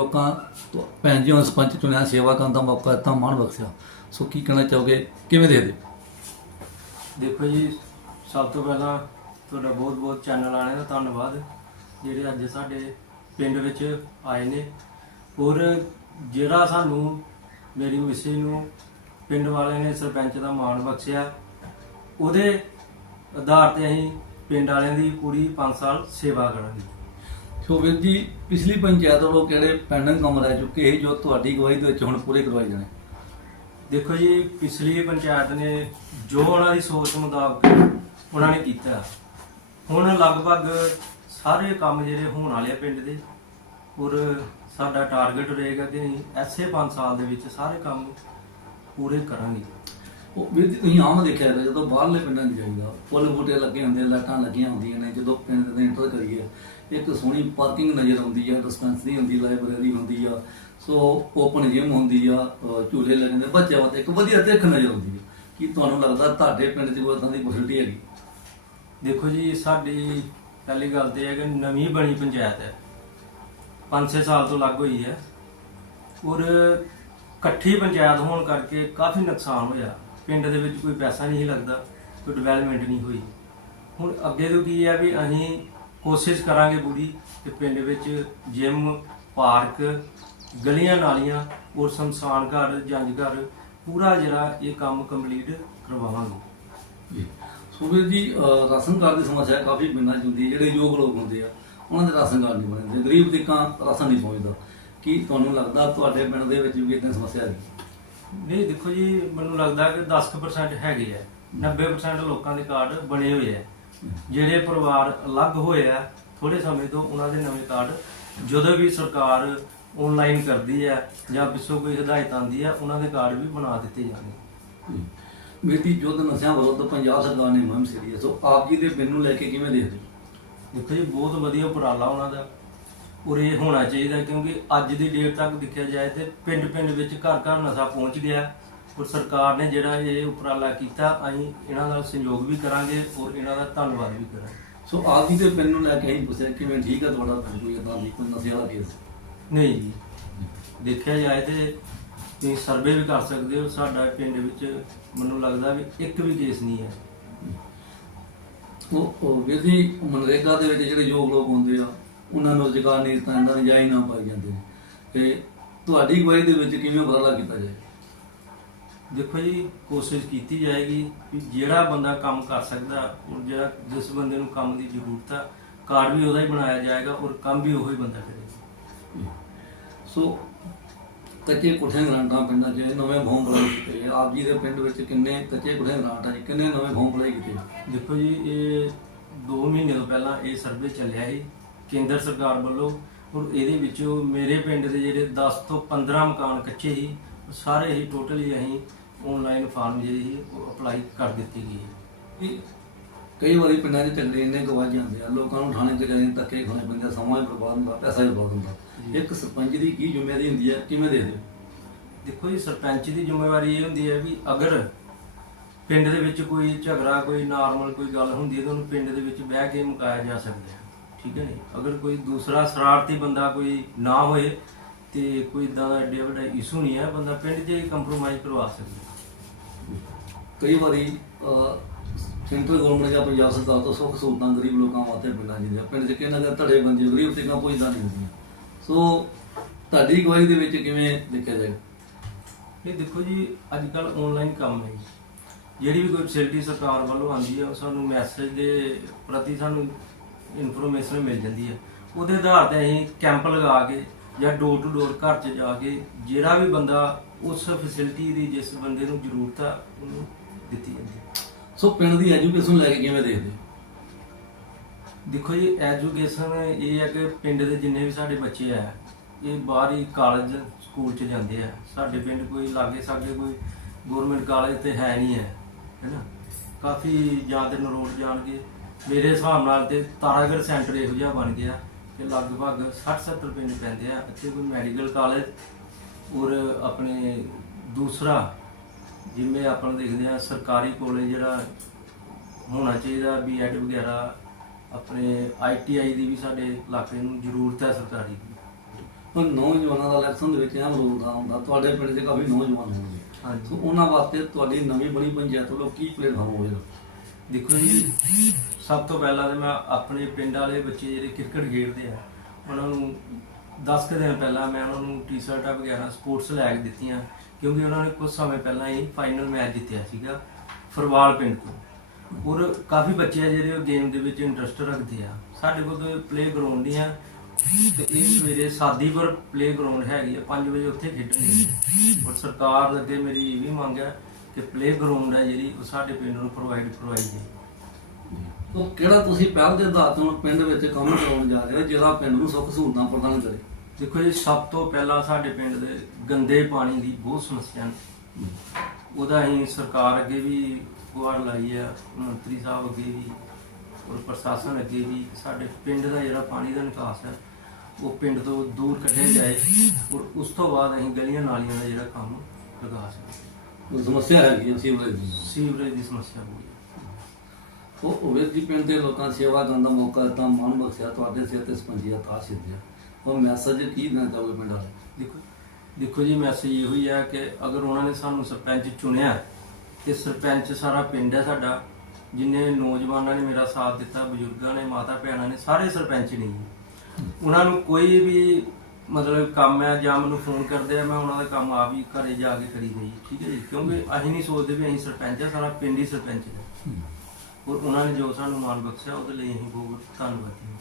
ਲੋਕਾਂ ਤੋਂ ਭੈਣ ਜੀ ਨੂੰ ਸਰਪੰਚ ਚੁਣਿਆ, ਸੇਵਾ ਕਰਨ ਦਾ ਮੌਕਾ ਦਿੱਤਾ, ਮਾਣ ਬਖਸ਼ਿਆ। ਸੋ ਕੀ ਕਹਿਣਾ ਚਾਹੋਗੇ? ਕਿਵੇਂ ਦੇਖਦੇ ਦੇਖੋ ਜੀ, ਸਭ ਤੋਂ ਪਹਿਲਾਂ ਤੁਹਾਡਾ ਬਹੁਤ ਬਹੁਤ ਚੈਨਲ ਵਾਲਿਆਂ ਦਾ ਧੰਨਵਾਦ। ਜਿਹੜੇ ਅੱਜ ਸਾਡੇ ਪਿੰਡ ਵਿੱਚ ਆਏ ਨੇ। ਔਰ ਜਿਹੜਾ ਸਾਨੂੰ ਮੇਰੀ ਮਿਸੀ ਨੂੰ ਪਿੰਡ ਵਾਲਿਆਂ ਨੇ ਸਰਪੰਚ ਦਾ ਮਾਣ ਬਖਸ਼ਿਆ, ਉਹਦੇ ਆਧਾਰ ਤੇ ਅਸੀਂ ਪਿੰਡ ਵਾਲਿਆਂ ਦੀ ਪੂਰੀ 5 ਸਾਲ ਸੇਵਾ ਕਰਾਂਗੇ। ਸੋ ਵੀਰ ਜੀ, ਪਿਛਲੀ ਪੰਚਾਇਤ ਵੱਲੋਂ ਕਿਹੜੇ ਪੈਂਡਿੰਗ ਕੰਮ ਰਹਿ ਚੁੱਕੇ ਸੀ ਜੋ ਤੁਹਾਡੀ ਅਗਵਾਈ ਦੇ ਵਿੱਚ ਹੁਣ ਪੂਰੇ ਕਰਵਾਏ ਜਾਣੇ? ਦੇਖੋ ਜੀ, ਪਿਛਲੀ ਪੰਚਾਇਤ ਨੇ ਜੋ ਉਹਨਾਂ ਦੀ ਸੋਚ ਮੁਤਾਬਕ ਉਹਨਾਂ ਨੇ ਕੀਤਾ। ਹੁਣ ਲਗਭਗ ਸਾਰੇ ਕੰਮ ਜਿਹੜੇ ਹੋਣ ਵਾਲੇ ਆ ਪਿੰਡ ਦੇ, ਔਰ ਸਾਡਾ ਟਾਰਗੇਟ ਰਹੇਗਾ ਕਿ ਅਸੀਂ ਐਸੇ 5 ਸਾਲ ਦੇ ਵਿੱਚ ਸਾਰੇ ਕੰਮ ਪੂਰੇ ਕਰਾਂਗੇ। ਉਹ ਵੀਰ ਜੀ, ਤੁਸੀਂ ਆਮ ਦੇਖਿਆ ਹੈਗਾ ਜਦੋਂ ਬਾਹਰਲੇ ਪਿੰਡਾਂ 'ਚ ਜਾਈਦਾ, ਫੁੱਲ ਬੂਟੇ ਲੱਗੇ ਹੁੰਦੇ ਲਾਈਟਾਂ ਲੱਗੀਆਂ ਹੁੰਦੀਆਂ ਨੇ, ਜਦੋਂ ਪਿੰਡ ਦੇ ਇੰਟਰ ਕਰੀਏ, ਇੱਕ ਸੋਹਣੀ ਪਾਰਕਿੰਗ ਨਜ਼ਰ ਆਉਂਦੀ ਆ ਡਿਸਪੈਂਸਰੀ ਹੁੰਦੀ ਲਾਇਬ੍ਰੇਰੀ ਹੁੰਦੀ ਆ, ਸੋ ਓਪਨ ਜਿਮ ਹੁੰਦੀ ਆ, ਅਹ ਝੂਲੇ ਲੱਗਦੇ ਬੱਚਿਆਂ ਵਾਸਤੇ ਇੱਕ ਵਧੀਆ ਦਿੱਖ ਨਜ਼ਰ ਆਉਂਦੀ ਆ। ਕੀ ਤੁਹਾਨੂੰ ਲੱਗਦਾ ਤੁਹਾਡੇ ਪਿੰਡ 'ਚ ਕੋਈ ਇਦਾਂ ਦੀ ਫੈਸਿਲਿਟੀ ਹੈਗੀ? ਦੇਖੋ ਜੀ, ਸਾਡੀ ਪਹਿਲੀ ਗੱਲ ਤੇ ਇਹ ਹੈ ਕਿ ਨਵੀਂ ਬਣੀ ਪੰਚਾਇਤ ਹੈ। 5-6 ਸਾਲ ਤੋਂ ਲੱਗ ਹੋਈ ਹੈ। ਔਰ ਇਕੱਠੀ ਪੰਚਾਇਤ ਹੋਣ ਕਰਕੇ ਕਾਫੀ ਨੁਕਸਾਨ ਹੋਇਆ। ਪਿੰਡ ਦੇ ਵਿੱਚ ਕੋਈ ਪੈਸਾ ਨਹੀਂ ਸੀ ਲੱਗਦਾ, ਕੋਈ ਡਿਵੈਲਪਮੈਂਟ ਨਹੀਂ ਹੋਈ। ਹੁਣ ਅੱਗੇ ਤੋਂ ਕੀ ਹੈ ਵੀ ਅਸੀਂ ਕੋਸ਼ਿਸ਼ ਕਰਾਂਗੇ ਪੂਰੀ ਕਿ ਪਿੰਡ ਵਿੱਚ ਜਿਮ ਪਾਰਕ, ਗਲੀਆਂ ਨਾਲੀਆਂ ਔਰ ਸ਼ਮਸ਼ਾਨ ਘਰ ਜੰਜ ਘਰ ਪੂਰਾ ਜਿਹੜਾ ਇਹ ਕੰਮ ਕੰਪਲੀਟ ਕਰਵਾਵਾਂਗੇ। ਜੀ। ਸੋ ਵੀਰ ਜੀ, ਅਹ ਰਾਸ਼ਨ ਕਾਰਡ ਦੀ ਸਮੱਸਿਆ ਕਾਫੀ ਪਿੰਡਾਂ 'ਚ ਹੁੰਦੀ ਹੈ, ਜਿਹੜੇ ਯੋਗ ਲੋਕ ਹੁੰਦੇ ਆ, ਉਹਨਾਂ ਦੇ ਰਾਸ਼ਨ ਕਾਰਡ ਨਹੀਂ ਬਣਦੇ ਗਰੀਬ ਤੀਕਾਂ ਰਾਸ਼ਨ ਨਹੀਂ ਪਹੁੰਚਦਾ। ਕੀ ਤੁਹਾਨੂੰ ਲੱਗਦਾ ਤੁਹਾਡੇ ਪਿੰਡ ਦੇ ਵਿੱਚ ਵੀ ਇਦਾਂ ਸਮੱਸਿਆ ਹੈ? ਨਹੀਂ ਦੇਖੋ ਜੀ ਮੈਨੂੰ ਲੱਗਦਾ ਕਿ 10% ਹੈਗੇ ਆ। 90% ਲੋਕਾਂ ਦੇ ਕਾਰਡ ਬਣੇ ਹੋਏ ਆ। ਜਿਹੜੇ ਪਰਿਵਾਰ ਅਲੱਗ ਹੋਏ ਆ ਥੋੜੇ ਸਮੇਂ ਤੋਂ ਉਹਨਾਂ ਦੇ ਨਵੇਂ ਕਾਰਡ ਜਦੋਂ ਵੀ ਸਰਕਾਰ ਆਨਲਾਈਨ ਕਰਦੀ ਹੈ ਜਾਂ ਪਿੱਛੋਂ ਕੋਈ ਹਦਾਇਤ ਆਉਂਦੀ ਹੈ ਉਹਨਾਂ ਦੇ ਕਾਰਡ ਵੀ ਬਣਾ ਦਿੱਤੇ ਜਾਂਦੇ ਮੇਰੀ ਜੋਧ ਨਸ਼ਿਆਂ ਵਿਰੁੱਧ ਪੰਜਾਬ ਸਰਕਾਰ ਨੇ ਮੁਹਿੰਮ ਹੈ ਸੋ ਆਪ ਜੀ ਦੇ ਪਿੰਡ ਨੂੰ ਲੈ ਕੇ ਕਿਵੇਂ ਦੇਖਦੇ ਦੇਖੋ ਜੀ ਬਹੁਤ ਵਧੀਆ ਉਪਰਾਲਾ ਉਹਨਾਂ ਦਾ। ਇਹ ਹੋਣਾ ਚਾਹੀਦਾ ਕਿਉਂਕਿ ਅੱਜ ਦੀ ਡੇਟ ਤੱਕ ਦੇਖਿਆ ਜਾਏ ਤੇ ਪਿੰਡ ਪਿੰਡ ਵਿੱਚ ਘਰ ਘਰ ਨਸ਼ਾ ਪਹੁੰਚ ਗਿਆ। ਔਰ ਸਰਕਾਰ ਨੇ ਜਿਹੜਾ ਇਹ ਉਪਰਾਲਾ ਕੀਤਾ ਅਸੀਂ ਇਹਨਾਂ ਦਾ ਸਹਿਯੋਗ ਵੀ ਕਰਾਂਗੇ ਔਰ ਇਹਨਾਂ ਦਾ ਧੰਨਵਾਦ ਵੀ ਕਰਾਂਗੇ। ਸੋ ਆਪ ਜੀ ਦੇ ਪਿੰਡ ਨੂੰ ਲੈ ਕੇ ਅਸੀਂ ਪੁੱਛਿਆ ਕਿਵੇਂ ਠੀਕ ਹੈ ਤੁਹਾਡਾ ਪਿੰਡ ਕੋਈ ਇਦਾਂ ਦੀ ਕੋਈ ਨਸ਼ੇ ਵਾਲਾ ਕੇਸ ਨਹੀਂ ਜੀ। ਦੇਖਿਆ ਜਾਏ ਤੇ ਤੁਸੀਂ ਸਰਵੇ ਵੀ ਕਰ ਸਕਦੇ ਹੋ ਸਾਡਾ ਪਿੰਡ ਵਿੱਚ ਮੈਨੂੰ ਲੱਗਦਾ ਵੀ ਇੱਕ ਵੀ ਕੇਸ ਨਹੀਂ ਹੈ। ਉਹ ਉਹ ਵੀਰ ਜੀ ਮਨਰੇਗਾ ਦੇ ਵਿੱਚ ਜਿਹੜੇ ਯੋਗ ਲੋਕ ਹੁੰਦੇ ਆ ਉਹਨਾਂ ਨੂੰ ਰੁਜ਼ਗਾਰ ਨਹੀਂ ਦਿੱਤਾ ਜਾਂਦਾ ਜਾਂ ਹੀ ਨਾ ਪਾਈ ਜਾਂਦੇ। ਤੇ ਤੁਹਾਡੀ ਅਗਵਾਈ ਦੇ ਵਿੱਚ ਕਿਵੇਂ ਉਪਰਾਲਾ ਕੀਤਾ ਜਾਏ? ਦੇਖੋ ਜੀ ਕੋਸ਼ਿਸ਼ ਕੀਤੀ ਜਾਏਗੀ ਕਿ ਜਿਹੜਾ ਬੰਦਾ ਕੰਮ ਕਰ ਸਕਦਾ ਔਰ ਜਿਹੜਾ ਜਿਸ ਬੰਦੇ ਨੂੰ ਕੰਮ ਦੀ ਜ਼ਰੂਰਤ ਆ ਕਾਰਡ ਵੀ ਉਹਦਾ ਹੀ ਬਣਾਇਆ ਜਾਏਗਾ ਔਰ ਕੰਮ ਵੀ ਉਹੀ ਬੰਦਾ ਕਰੇਗਾ ਸੋ ਕੱਚੇ ਕੋਠੇ ਗ੍ਰਾਂਟਾਂ ਪਿੰਡਾਂ 'ਚ ਨਵੇਂ ਫਾਰਮ ਭਰਾਏ ਕੀਤੇ ਆ। ਆਪ ਜੀ ਦੇ ਪਿੰਡ ਵਿੱਚ ਕਿੰਨੇ ਕੱਚੇ ਕੋਠੇ ਗ੍ਰਾਂਟ ਜੀ ਕਿੰਨੇ ਨਵੇਂ ਫਾਰਮ ਭਰਾਏ ਕੀਤੇ ਦੇਖੋ ਜੀ ਇਹ 2 ਮਹੀਨੇ ਤੋਂ ਪਹਿਲਾਂ ਇਹ ਸਰਵੇ ਚੱਲਿਆ ਸੀ। ਕੇਂਦਰ ਸਰਕਾਰ ਵੱਲੋਂ ਔਰ ਇਹਦੇ ਵਿੱਚੋਂ ਮੇਰੇ ਪਿੰਡ ਦੇ ਜਿਹੜੇ 10 ਤੋਂ 15 ਮਕਾਨ ਕੱਚੇ ਸੀ ਉਹ ਸਾਰੇ ਹੀ ਟੋਟਲੀ ਅਸੀਂ ਆਨਲਾਈਨ ਫਾਰਮ ਜਿਹੜੀ ਸੀ ਉਹ ਅਪਲਾਈ ਕਰ ਦਿੱਤੀ ਗਈ ਹੈ। ਕਿ ਕਈ ਵਾਰੀ ਪਿੰਡਾਂ 'ਚ ਝਗੜੇ ਇੰਨੇ ਕੁ ਵੱਜ ਜਾਂਦੇ ਆ ਲੋਕਾਂ ਨੂੰ ਥਾਣੇ ਤੇ ਜਾਂਦੇ ਧੱਕੇ ਖਾਣੇ ਪੈਂਦੇ ਆ, ਸਮਾਂ ਵੀ ਬਰਬਾਦ ਹੁੰਦਾ ਪੈਸਾ ਵੀ ਬਰਬਾਦ ਹੁੰਦਾ। ਇੱਕ ਸਰਪੰਚ ਦੀ ਕੀ ਜ਼ਿੰਮੇਵਾਰੀ ਹੁੰਦੀ ਹੈ ਕਿਵੇਂ ਦੇਖਦੇ ਹੋ ਦੇਖੋ ਜੀ ਸਰਪੰਚ ਦੀ ਜ਼ਿੰਮੇਵਾਰੀ ਇਹ ਹੁੰਦੀ ਹੈ ਵੀ ਅਗਰ ਪਿੰਡ ਦੇ ਵਿੱਚ ਕੋਈ ਝਗੜਾ ਕੋਈ ਨਾਰਮਲ ਕੋਈ ਗੱਲ ਹੁੰਦੀ ਹੈ ਤਾਂ ਉਹਨੂੰ ਪਿੰਡ ਦੇ ਵਿੱਚ ਬਹਿ ਕੇ ਮੁਕਾਇਆ ਜਾ ਸਕਦਾ ਹੈ। ਠੀਕ ਹੈ ਨਹੀਂ ਅਗਰ ਕੋਈ ਦੂਸਰਾ ਸ਼ਰਾਰਤੀ ਬੰਦਾ ਕੋਈ ਨਾ ਹੋਏ ਤੇ ਕੋਈ ਇਦਾਂ ਦਾ ਏਡਾ ਵੱਡਾ ਇਸ਼ੂ ਨਹੀਂ ਹੈ ਬੰਦਾ ਪਿੰਡ 'ਚ ਹੀ ਕੰਪਰੋਮਾਈਜ਼ ਕਰਵਾ ਸਕਦਾ। ਕਈ ਵਾਰੀ ਸੈਂਟਰਲ ਗਵਰਨਮੈਂਟ ਜਾਂ ਪੰਜਾਬ ਸਰਕਾਰ ਤੋਂ ਸੁੱਖ ਸਹੂਲਤਾਂ ਗਰੀਬ ਲੋਕਾਂ ਵਾਸਤੇ ਪਿੰਡਾਂ ਜਿਹਾ ਪਿੰਡ 'ਚ ਕਿਹਨਾਂ ਦੇ ਧੜੇ ਬੰਦੇ ਗਰੀਬ ਤੇ ਕੋਈ ਪੁੱਛਦਾ ਨਹੀਂ ਹੁੰਦੀਆਂ। ਸੋ ਤੁਹਾਡੀ ਅਗਵਾਈ ਦੇ ਵਿੱਚ ਕਿਵੇਂ ਦੇਖਿਆ ਜਾਏ? ਇਹ ਦੇਖੋ ਜੀ ਅੱਜ ਕੱਲ ਆਨਲਾਈਨ ਕੰਮ ਹੈ। ਜਿਹੜੀ ਵੀ ਕੋਈ ਫੈਸਿਲਿਟੀ ਸਰਕਾਰ ਵੱਲੋਂ ਆਉਂਦੀ ਹੈ ਉਹ ਸਾਨੂੰ ਮੈਸੇਜ ਦੇ ਪ੍ਰਤੀ ਸਾਨੂੰ ਇਨਫੋਰਮੇਸ਼ਨ ਮਿਲ ਜਾਂਦੀ ਹੈ ਉਹਦੇ ਆਧਾਰ ਤੇ ਅਸੀਂ ਕੈਂਪ ਲਗਾ ਕੇ ਜਾਂ ਡੋਰ ਟੂ ਡੋਰ ਘਰ 'ਚ ਜਾ ਕੇ ਜਿਹੜਾ ਵੀ ਬੰਦਾ ਉਸ ਫੈਸਿਲਿਟੀ ਦੀ ਜਿਸ ਬੰਦੇ ਨੂੰ ਜ਼ਰੂਰਤ ਆ ਉਹਨੂੰ ਦਿੱਤੀ ਜਾਂਦੀ ਹੈ ਸੋ ਪਿੰਡ ਦੀ ਐਜੂਕੇਸ਼ਨ ਲੈ ਕੇ ਕਿਵੇਂ ਦੇਖਦੇ? ਹੋ? ਦੇਖੋ ਜੀ ਐਜੂਕੇਸ਼ਨ ਇਹ ਹੈ ਕਿ ਪਿੰਡ ਦੇ ਜਿੰਨੇ ਵੀ ਸਾਡੇ ਬੱਚੇ ਆ ਇਹ ਬਾਹਰ ਹੀ ਕਾਲਜ ਸਕੂਲ ਚ ਜਾਂਦੇ ਆ। ਸਾਡੇ ਪਿੰਡ ਕੋਈ ਲਾਗੇ ਸਾਡੇ ਕੋਈ ਗਵਰਨਮੈਂਟ ਕਾਲਜ ਤੇ ਹੈ ਨਹੀਂ ਹੈ ਹੈਨਾ ਕਾਫੀ ਜਾਂ ਤੇ ਨਰੋਡ ਜਾਣਗੇ ਮੇਰੇ ਹਿਸਾਬ ਨਾਲ ਤੇ ਤਾਰਾਗੜ ਸੈਂਟਰ ਇਹੋ ਜਿਹਾ ਬਣ ਗਿਆ ਕਿ ਲਗਭਗ 60-70 ਪਿੰਡ ਪੈਂਦੇ ਆ ਇੱਥੇ ਕੋਈ ਮੈਡੀਕਲ ਕਾਲਜ ਔਰ ਆਪਣੇ ਦੂਸਰਾ ਜਿਵੇਂ ਆਪਾਂ ਦੇਖਦੇ ਆ ਸਰਕਾਰੀ ਕਾਲਜ ਜਿਹੜਾ ਹੋਣਾ ਚਾਹੀਦਾ ਬੀਐਡ ਵਗੈਰਾ ਆਪਣੇ ਆਈਟੀਆਈ ਦੀ ਵੀ ਸਾਡੇ ਇਲਾਕੇ ਨੂੰ ਜ਼ਰੂਰਤ ਹੈ ਸਰਕਾਰੀ ਦੀ। ਪਰ ਨੌਜਵਾਨਾਂ ਦਾ ਇਲੈਕਸ਼ਨ ਦੇ ਵਿੱਚ ਅਹਿਮ ਰੋਲ ਦਾ ਹੁੰਦਾ ਤੁਹਾਡੇ ਪਿੰਡ 'ਚ ਕਾਫੀ ਨੌਜਵਾਨ ਹੋਣਗੇ। ਹਾਂਜੀ। ਉਹਨਾਂ ਵਾਸਤੇ ਤੁਹਾਡੀ ਨਵੀਂ ਬਣੀ ਪੰਚਾਇਤ ਵੱਲੋਂ ਕੀ ਪਲੇਟਫਾਰਮ ਹੋਵੇਗਾ? ਦੇਖੋ ਜੀ ਸਭ ਤੋਂ ਪਹਿਲਾਂ ਤੇ ਮੈਂ ਆਪਣੇ ਪਿੰਡ ਵਾਲੇ ਬੱਚੇ ਜਿਹੜੇ ਕ੍ਰਿਕਟ ਖੇਡਦੇ ਆ, ਉਹਨਾਂ ਨੂੰ 10 ਕੁ ਦਿਨ ਪਹਿਲਾਂ ਮੈਂ ਉਹਨਾਂ ਨੂੰ ਟੀ-ਸ਼ਰਟਾਂ ਵਗੈਰਾ, ਸਪੋਰਟਸ ਲੈ ਕੇ ਦਿੱਤੀਆਂ, ਕਿਉਂਕਿ ਉਹਨਾਂ ਨੇ ਕੁਝ ਸਮੇਂ ਪਹਿਲਾਂ ਹੀ ਫਾਈਨਲ ਮੈਚ ਜਿੱਤਿਆ ਸੀਗਾ ਫਰਵਾਲ ਪਿੰਡ ਤੋਂ ਔਰ ਕਾਫੀ ਬੱਚੇ ਆ ਜਿਹੜੇ ਉਹ ਗੇਮ ਦੇ ਵਿੱਚ ਇੰਟਰਸਟ ਰੱਖਦੇ ਆ। ਸਾਡੇ ਕੋਲ ਕੋਈ ਪਲੇ ਗਰਾਊਂਡ ਨਹੀਂ ਆ, ਤੇ ਇਹ ਸਵੇਰੇ ਸਾਦੀਪੁਰ ਪਲੇ ਗਰਾਊਂਡ ਹੈਗੀ ਆ 5 ਵਜੇ ਉੱਥੇ ਖੇਡਣਗੇ ਔਰ ਸਰਕਾਰ ਅੱਗੇ ਮੇਰੀ ਇਹ ਵੀ ਮੰਗ ਹੈ ਕਿ ਪਲੇ ਗਰਾਊਂਡ ਹੈ ਜਿਹੜੀ, ਉਹ ਸਾਡੇ ਪਿੰਡ ਨੂੰ ਪ੍ਰੋਵਾਈਡ ਕਰਵਾਈ ਜਾਵੇ ਸੋ ਕਿਹੜਾ ਤੁਸੀਂ ਪਹਿਲ ਦੇ ਆਧਾਰ ਤੇ ਹੁਣ ਪਿੰਡ ਵਿੱਚ ਕੰਮ ਕਰਾਉਣ ਜਾ ਰਹੇ ਹੋ ਜਿਹੜਾ ਪਿੰਡ ਨੂੰ ਸੁੱਖ ਸਹੂਲਤਾਂ ਪ੍ਰਦਾਨ ਕਰੇ? ਦੇਖੋ ਜੀ ਸਭ ਤੋਂ ਪਹਿਲਾਂ ਸਾਡੇ ਪਿੰਡ ਦੇ ਗੰਦੇ ਪਾਣੀ ਦੀ ਬਹੁਤ ਸਮੱਸਿਆ ਨੇ। ਉਹਦਾ ਅਸੀਂ ਸਰਕਾਰ ਅੱਗੇ ਵੀ ਗੁਹਾਰ ਲਾਈ ਹੈ ਮੰਤਰੀ ਸਾਹਿਬ ਅੱਗੇ ਵੀ ਔਰ ਪ੍ਰਸ਼ਾਸਨ ਅੱਗੇ ਵੀ ਸਾਡੇ ਪਿੰਡ ਦਾ ਜਿਹੜਾ ਪਾਣੀ ਦਾ ਨਿਕਾਸ ਹੈ ਉਹ ਪਿੰਡ ਤੋਂ ਦੂਰ ਕੱਢਿਆ ਜਾਏ ਔਰ ਉਸ ਤੋਂ ਬਾਅਦ ਅਸੀਂ ਗਲੀਆਂ ਨਾਲੀਆਂ ਦਾ ਜਿਹੜਾ ਕੰਮ ਲਗਾ ਉਹ ਸਮੱਸਿਆ ਹੈਗੀ ਹੈ ਸੀਵਰੇਜ ਦੀ। ਸੀਵਰੇਜ ਦੀ ਸਮੱਸਿਆ ਬਹੁਤ ਹੈ। ਉਹ ਹੋਵੇ ਜੀ ਪਿੰਡ ਦੇ ਲੋਕਾਂ ਦੀ ਸੇਵਾ ਕਰਨ ਦਾ ਮੌਕਾ ਦਿੱਤਾ ਮਨ ਬਖਸ਼ਿਆ, ਤੁਹਾਡੇ ਸਿਰ ਤੇ ਸਪੰਜੀਆ ਤਾਂ ਸਿੱਧਿਆ ਉਹ ਮੈਸੇਜ ਕੀ ਦੇਣਾ ਚਾਹੋਗੇ ਪਿੰਡ ਵਾਲੇ? ਦੇਖੋ ਦੇਖੋ ਜੀ ਮੈਸੇਜ ਇਹੋ ਹੀ ਹੈ ਕਿ ਅਗਰ ਉਹਨਾਂ ਨੇ ਸਾਨੂੰ ਸਰਪੰਚ ਚੁਣਿਆ, ਤੇ ਸਰਪੰਚ ਸਾਰਾ ਪਿੰਡ ਹੈ ਸਾਡਾ, ਜਿੰਨੇ ਨੌਜਵਾਨਾਂ ਨੇ ਮੇਰਾ ਸਾਥ ਦਿੱਤਾ, ਬਜ਼ੁਰਗਾਂ ਨੇ, ਮਾਤਾ ਭੈਣਾਂ ਨੇ, ਸਾਰੇ ਸਰਪੰਚ ਨੇ ਜੀ। ਉਹਨਾਂ ਨੂੰ ਕੋਈ ਵੀ ਮਤਲਬ ਕੰਮ ਹੈ ਜਾਂ ਮੈਨੂੰ ਫੋਨ ਕਰਦੇ ਆ, ਮੈਂ ਉਹਨਾਂ ਦਾ ਕੰਮ ਆਪ ਹੀ ਘਰੇ ਜਾ ਕੇ ਕਰੀ ਗਈ ਠੀਕ ਹੈ ਜੀ? ਕਿਉਂਕਿ ਅਸੀਂ ਨਹੀਂ ਸੋਚਦੇ ਵੀ ਅਸੀਂ ਸਰਪੰਚ ਹੈ ਸਾਰਾ ਪਿੰਡ ਹੀ ਸਰਪੰਚ ਹੈ। ਔਰ ਉਹਨਾਂ ਨੇ ਜੋ ਸਾਨੂੰ ਮਾਲ ਬਖਸ਼ਿਆ ਉਹਦੇ ਲਈ ਅਸੀਂ ਬਹੁਤ ਧੰਨਵਾਦੀ ਹਾਂ।